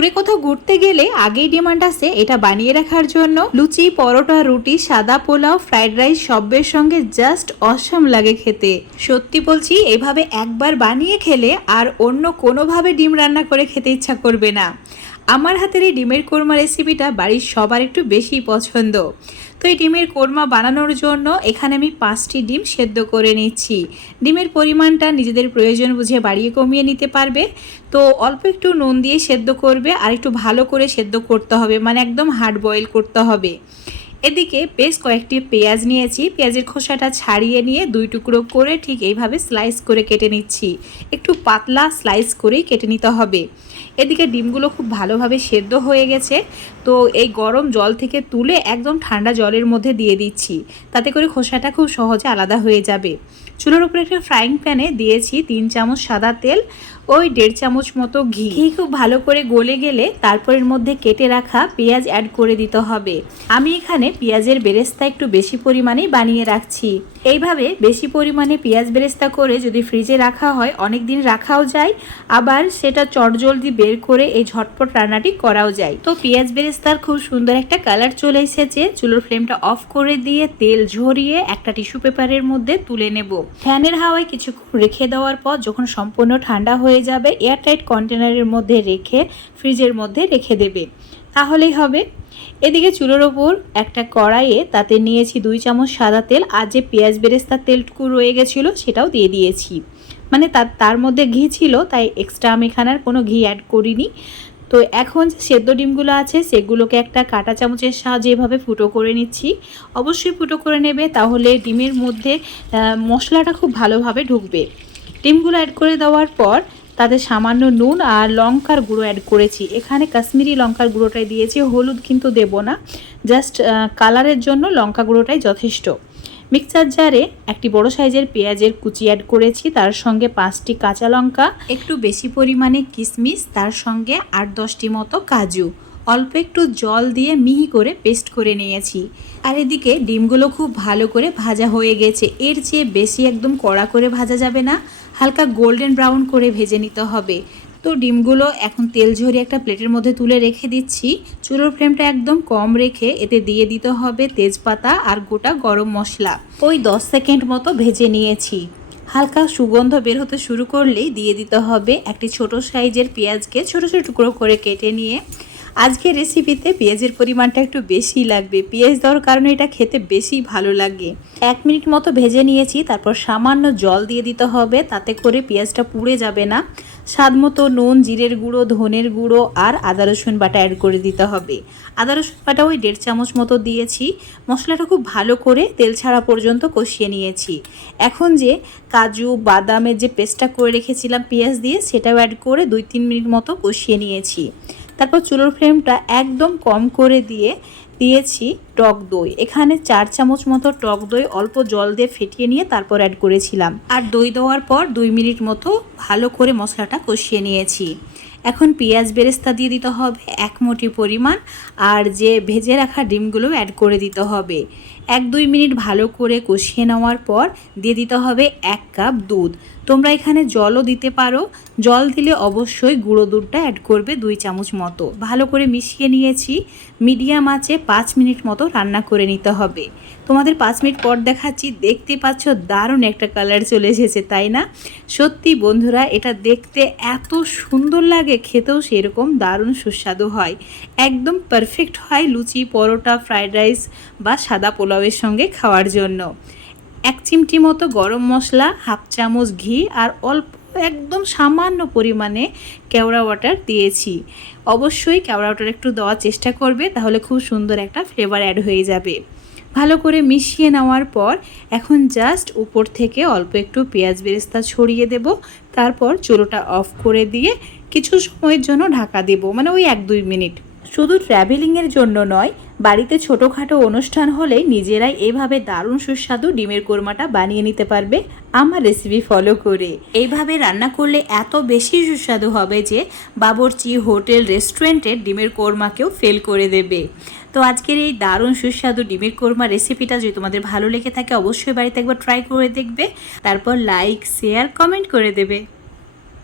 দূরে কোথাও ঘুরতে গেলে আগেই ডিমান্ড আছে এটা বানিয়ে রাখার জন্য। লুচি, পরোটা, রুটি, সাদা পোলাও, ফ্রাইড রাইস সবের সঙ্গে জাস্ট অসম লাগে খেতে। সত্যি বলছি, এভাবে একবার বানিয়ে খেলে আর অন্য কোনোভাবে ডিম রান্না করে খেতে ইচ্ছা করবে না। আমার হাতের এই ডিমের কোরমা রেসিপিটা বাড়ির সবার একটু বেশি পছন্দ। তো এই ডিমের কোরমা বানানোর জন্য এখানে আমি পাঁচটি ডিম সেদ্ধ করে নিচ্ছি। ডিমের পরিমাণটা নিজেদের প্রয়োজন বুঝে বাড়িয়ে কমিয়ে নিতে পারবে। তো অল্প একটু নুন দিয়ে সেদ্ধ করবে আর একটু ভালো করে সেদ্ধ করতে হবে মানে একদম হার্ড বয়েল করতে হবে। এদিকে বেশ কয়েকটি পেঁয়াজ নিয়েছি, পেঁয়াজের খোসাটা ছাড়িয়ে নিয়ে দুই টুকরো করে ঠিক এইভাবে স্লাইস করে কেটে নিচ্ছি। একটু পাতলা স্লাইস করেই কেটে নিতে হবে। এদিকে ডিমগুলো খুব ভালোভাবে সেদ্ধ হয়ে গেছে। তো এই গরম জল থেকে তুলে একদম ঠান্ডা জলের মধ্যে দিয়ে দিচ্ছি। তাতে করে খোসাটা খুব সহজে আলাদা হয়ে যাবে। চুলোর উপরে একটা ফ্রাইং প্যানে দিয়েছি তিন চামচ সাদা তেল, ওই দেড় চামচ মতো ঘি। ঘি খুব ভালো করে গলে গেলে তারপরের মধ্যে কেটে রাখা পেঁয়াজ অ্যাড করে দিতে হবে। আমি এখানে পেঁয়াজের বেরেস্তা একটু বেশি পরিমাণেই বানিয়ে রাখছি। এইভাবে বেশি পরিমাণে পেঁয়াজ বেরেস্তা করে যদি ফ্রিজে রাখা হয় অনেক দিন রাখাও যায়। আবার সেটা চটজলদি বের করে এই ঝটপট রান্নাটি করাও যায়। তো পেঁয়াজ বেরেস্তার খুব সুন্দর একটা কালার চলে এসেছে। চুলোর ফ্লেমটা অফ করে দিয়ে তেল ঝরিয়ে একটা টিস্যু পেপারের মধ্যে তুলে নেব। ফ্যানের হাওয়ায় কিছুক্ষণ রেখে দেওয়ার পর যখন সম্পূর্ণ ঠান্ডা হয়ে যাবে, এয়ারটাইট কন্টেনারের মধ্যে রেখে ফ্রিজের মধ্যে রেখে দেবে। তাহলেই হবে। এদিকে চুলোর ওপর একটা কড়াইয়ে তাতে নিয়েছি দুই চামচ সাদা তেল আর যে পেঁয়াজ বেরেস্তার তেলটুকু রয়ে গেছিল সেটাও দিয়ে দিয়েছি। মানে তার তার মধ্যে ঘি ছিল, তাই এক্সট্রা আমি এখানে আর কোনো ঘি অ্যাড করিনি। তো এখন যে সেদ্ধ ডিমগুলো আছে সেগুলোকে একটা কাঁটা চামচের সাহায্যে এভাবে ফুটো করে নিচ্ছি। অবশ্যই ফুটো করে নেবে, তাহলে ডিমের মধ্যে মশলাটা খুব ভালোভাবে ঢুকবে। ডিমগুলো অ্যাড করে দেওয়ার পর তাতে সামান্য নুন আর লঙ্কার গুঁড়ো অ্যাড করেছি। এখানে কাশ্মীরি লঙ্কার গুঁড়োটাই দিয়েছি, হলুদ কিন্তু দেব না। জাস্ট কালারের জন্য লঙ্কা গুঁড়োটাই যথেষ্ট। মিক্সার জারে একটি বড় সাইজের পেঁয়াজের কুচি অ্যাড করেছি, তার সঙ্গে পাঁচটি কাঁচা লঙ্কা, একটু বেশি পরিমাণে কিশমিশ তার সঙ্গে আট দশটি মতো কাজু। অল্প একটু জল দিয়ে মিহি করে পেস্ট করে নিয়েছি। আর এদিকে ডিমগুলো খুব ভালো করে ভাজা হয়ে গেছে। এর চেয়ে বেশি একদম কড়া করে ভাজা যাবে না। হালকা গোল্ডেন ব্রাউন করে ভেজে নিতে হবে। তো ডিমগুলো এখন তেল ঝরিয়ে একটা প্লেটের মধ্যে তুলে রেখে দিচ্ছি। চুলোর ফ্লেমটা একদম কম রেখে এতে দিয়ে দিতে হবে তেজপাতা আর গোটা গরম মশলা। ওই দশ সেকেন্ড মতো ভেজে নিয়েছি। হালকা সুগন্ধ বের হতে শুরু করলেই দিয়ে দিতে হবে একটি ছোট সাইজের পেঁয়াজকে ছোট ছোট টুকরো করে কেটে নিয়ে আজকের রেসিপিতে পেঁয়াজের পরিমাণটা একটু বেশি লাগবে। পেঁয়াজ দেওয়ার কারণে এটা খেতে বেশি ভালো লাগে। এক মিনিট মতো ভেজে নিয়েছি, তারপর সামান্য জল দিয়ে দিতে হবে, তাতে করে পেঁয়াজটা পুড়ে যাবে না। স্বাদ মতো নুন, জিরের গুঁড়ো, ধনের গুঁড়ো আর আদা রসুন বাটা অ্যাড করে দিতে হবে। আদা রসুন বাটা ওই দেড় চামচ মতো দিয়েছি। মশলাটা খুব ভালো করে তেল ছাড়া পর্যন্ত কষিয়ে নিয়েছি। এখন যে কাজু, বাদামের যে পেস্টটা করে রেখেছিলাম পেঁয়াজ দিয়ে, সেটাও অ্যাড করে দুই তিন মিনিট মতো কষিয়ে নিয়েছি। তারপর চুলোর ফ্লেমটা একদম কম করে দিয়ে দিয়েছি টক দই। এখানে চার চামচ মতো টক দই অল্প জল দিয়ে ফেটিয়ে নিয়ে তারপর অ্যাড করেছিলাম। আর দই দেওয়ার পর দুই মিনিট মতো ভালো করে মশলাটা কষিয়ে নিয়েছি। এখন পেঁয়াজ বেরেস্তা দিয়ে দিতে হবে এক মুঠি পরিমাণ আর যে ভেজে রাখা ডিমগুলো অ্যাড করে দিতে হবে। এক দুই মিনিট ভালো করে কষিয়ে নেওয়ার পর দিয়ে দিতে হবে এক কাপ দুধ। তোমরা এখানে জলও দিতে পারো। জল দিলে অবশ্যই গুঁড়ো দুধটা অ্যাড করবে দুই চামচ মতো। ভালো করে মিশিয়ে নিয়েছি। মিডিয়াম আছে পাঁচ মিনিট মতো রান্না করে নিতে হবে। তোমাদের পাঁচ মিনিট পর দেখাচ্ছি, দেখতে পাচ্ছ দারুণ একটা কালার চলে এসেছে, তাই না? সত্যি বন্ধুরা, এটা দেখতে এত সুন্দর লাগে, খেতেও সেরকম দারুণ সুস্বাদু হয়। একদম পারফেক্ট হয় লুচি, পরোটা ফ্রায়েড রাইস বা সাদা পোলাওয়ের সঙ্গে খাওয়ার জন্য। এক চিমটি মতো গরম মশলা, হাফ চামচ ঘি আর অল্প একদম সামান্য পরিমাণে কেওড়া ওয়াটার দিয়েছি। অবশ্যই কেওড়া ওয়াটার একটু দেওয়ার চেষ্টা করবে, তাহলে খুব সুন্দর একটা ফ্লেভার অ্যাড হয়ে যাবে। ভালো করে মিশিয়ে নেওয়ার পর এখন জাস্ট উপর থেকে অল্প একটু পেঁয়াজ বেরেস্তা ছড়িয়ে দেব, তারপর চুলোটা অফ করে দিয়ে কিছু সময়ের জন্য ঢাকা দেব মানে ওই এক দুই মিনিট। শুধু ট্র্যাভেলিংয়ের জন্য নয়, বাড়িতে ছোটোখাটো অনুষ্ঠান হলে নিজেরাই এভাবে দারুণ সুস্বাদু ডিমের কোরমাটা বানিয়ে নিতে পারবে। আমার রেসিপি ফলো করে। এইভাবে রান্না করলে এত বেশি সুস্বাদু হবে যে বাবরচি হোটেল রেস্টুরেন্টের ডিমের কোরমাকেও ফেল করে দেবে। তো আজকের এই দারুণ সুস্বাদু ডিমের কোরমা রেসিপিটা যদি তোমাদের ভালো লেগে থাকে, অবশ্যই বাড়িতে একবার ট্রাই করে দেখবে। তারপর লাইক শেয়ার কমেন্ট করে দেবে।